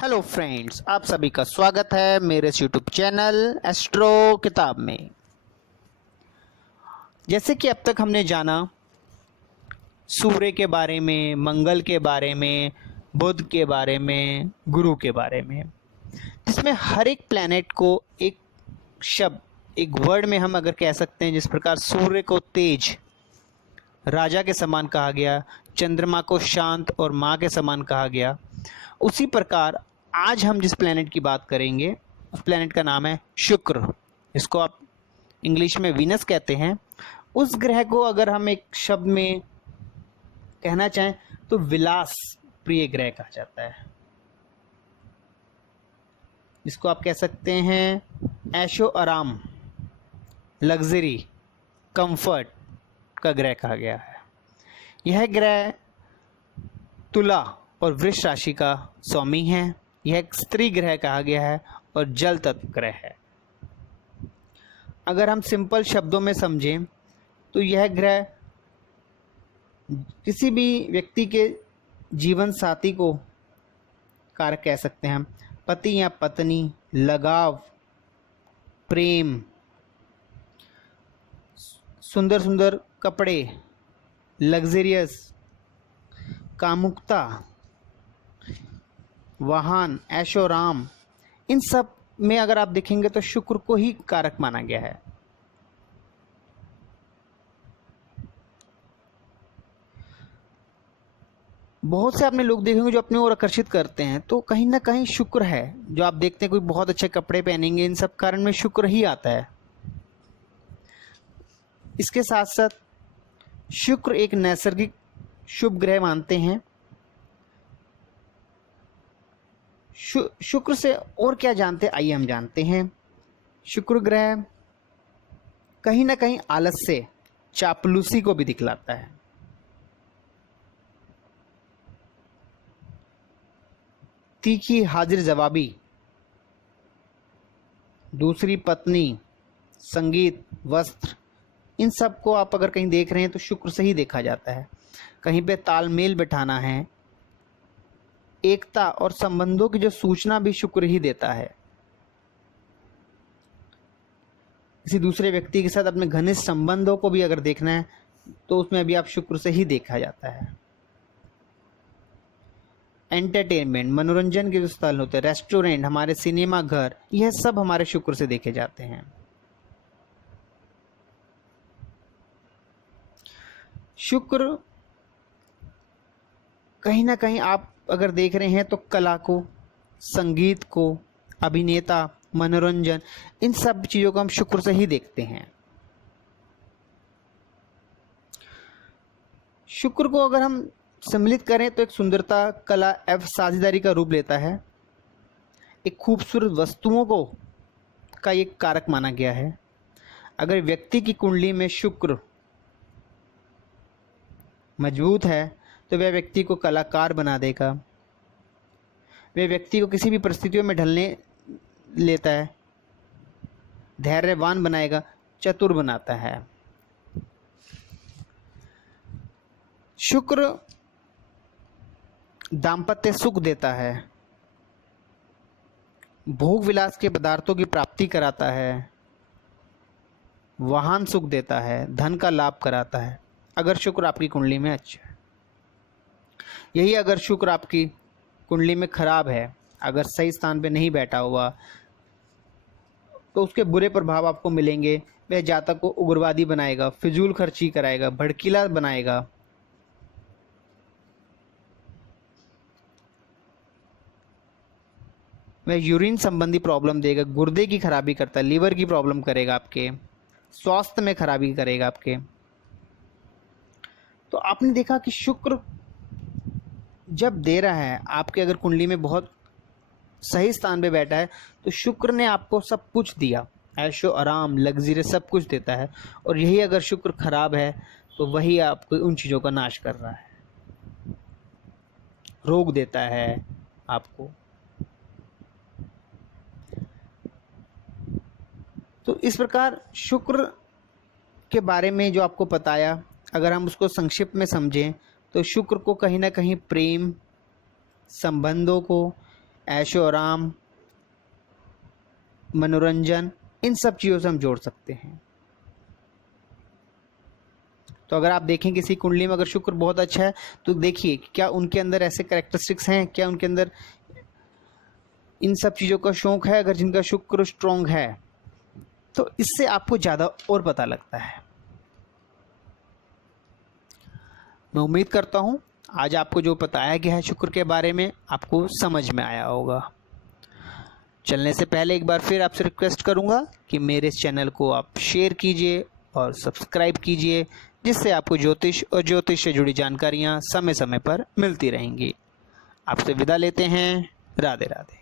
Hello friends, आप सभी का स्वागत है मेरे इस यूट्यूब चैनल एस्ट्रो किताब में। जैसे कि अब तक हमने जाना सूर्य के बारे में, मंगल के बारे में, बुध के बारे में, गुरु के बारे में, जिसमें हर एक प्लैनेट को एक शब्द, एक वर्ड में हम अगर कह सकते हैं, जिस प्रकार सूर्य को तेज, राजा के समान कहा गया, चंद्रमा को शांत और माँ के समान कहा गया, उसी प्रकार आज हम जिस प्लैनेट की बात करेंगे उस प्लैनेट का नाम है शुक्र। इसको आप इंग्लिश में वीनस कहते हैं। उस ग्रह को अगर हम एक शब्द में कहना चाहें तो विलास प्रिय ग्रह कहा जाता है। इसको आप कह सकते हैं ऐशो आराम, लग्जरी, कंफर्ट का ग्रह कहा गया है। यह ग्रह तुला और वृष राशि का स्वामी है। यह एक स्त्री ग्रह कहा गया है और जल तत्व ग्रह है। अगर हम सिंपल शब्दों में समझें तो यह ग्रह किसी भी व्यक्ति के जीवन साथी को कारक कह सकते हैं हम। पति या पत्नी, लगाव, प्रेम, सुंदर सुंदर कपड़े, लग्जरियस, कामुकता, वाहन, ऐशो आराम, इन सब में अगर आप देखेंगे तो शुक्र को ही कारक माना गया है। बहुत से आपने लोग देखेंगे जो अपनी ओर आकर्षित करते हैं, तो कहीं ना कहीं शुक्र है। जो आप देखते हैं कोई बहुत अच्छे कपड़े पहनेंगे, इन सब कारण में शुक्र ही आता है। इसके साथ साथ शुक्र एक नैसर्गिक शुभ ग्रह मानते हैं। शुक्र से और क्या जानते हैं, आइए हम जानते हैं। शुक्र ग्रह कहीं ना कहीं आलस्य, चापलूसी को भी दिखलाता है। तीखी हाजिर जवाबी, दूसरी पत्नी, संगीत, वस्त्र, इन सब को आप अगर कहीं देख रहे हैं तो शुक्र से ही देखा जाता है। कहीं पे तालमेल बिठाना है, एकता और संबंधों की जो सूचना भी शुक्र ही देता है। किसी दूसरे व्यक्ति के साथ अपने घनिष्ठ संबंधों को भी अगर देखना है तो उसमें भी आप शुक्र से ही देखा जाता है। एंटरटेनमेंट, मनोरंजन के जो स्थल होते हैं, रेस्टोरेंट, हमारे सिनेमा घर, यह सब हमारे शुक्र से देखे जाते हैं। शुक्र कहीं ना कहीं आप अगर देख रहे हैं तो कला को, संगीत को, अभिनेता, मनोरंजन, इन सब चीज़ों को हम शुक्र से ही देखते हैं। शुक्र को अगर हम सम्मिलित करें तो एक सुंदरता, कला एवं साझेदारी का रूप लेता है। एक खूबसूरत वस्तुओं को का एक कारक माना गया है। अगर व्यक्ति की कुंडली में शुक्र मजबूत है तो वह व्यक्ति को कलाकार बना देगा। वह व्यक्ति को किसी भी परिस्थितियों में ढलने लेता है, धैर्यवान बनाएगा, चतुर बनाता है। शुक्र दाम्पत्य सुख देता है, भोग विलास के पदार्थों की प्राप्ति कराता है, वाहन सुख देता है, धन का लाभ कराता है, अगर शुक्र आपकी कुंडली में अच्छा है। यही अगर शुक्र आपकी कुंडली में खराब है, अगर सही स्थान पे नहीं बैठा हुआ, तो उसके बुरे प्रभाव आपको मिलेंगे। वह जातक को उग्रवादी बनाएगा, फिजूल खर्ची कराएगा, भड़कीला बनाएगा। वह यूरिन संबंधी प्रॉब्लम देगा, गुर्दे की खराबी करता है, लीवर की प्रॉब्लम करेगा, आपके स्वास्थ्य में खराबी करेगा आपके। तो आपने देखा कि शुक्र जब दे रहा है, आपके अगर कुंडली में बहुत सही स्थान पे बैठा है तो शुक्र ने आपको सब कुछ दिया, ऐशो आराम, लग्जरी, सब कुछ देता है। और यही अगर शुक्र खराब है तो वही आपको उन चीज़ों का नाश कर रहा है, रोग देता है आपको। तो इस प्रकार शुक्र के बारे में जो आपको बताया, अगर हम उसको संक्षिप्त में समझें तो शुक्र को कहीं ना कहीं प्रेम, संबंधों को, ऐशो आराम, मनोरंजन, इन सब चीज़ों से हम जोड़ सकते हैं। तो अगर आप देखें किसी कुंडली में अगर शुक्र बहुत अच्छा है तो देखिए क्या उनके अंदर ऐसे कैरेक्टरिस्टिक्स हैं, क्या उनके अंदर इन सब चीज़ों का शौक है। अगर जिनका शुक्र स्ट्रॉन्ग है तो इससे आपको ज़्यादा और पता लगता है। मैं उम्मीद करता हूँ आज आपको जो बताया गया है शुक्र के बारे में आपको समझ में आया होगा। चलने से पहले एक बार फिर आपसे रिक्वेस्ट करूँगा कि मेरे इस चैनल को आप शेयर कीजिए और सब्सक्राइब कीजिए, जिससे आपको ज्योतिष और ज्योतिष से जुड़ी जानकारियाँ समय समय पर मिलती रहेंगी। आपसे विदा लेते हैं। राधे राधे।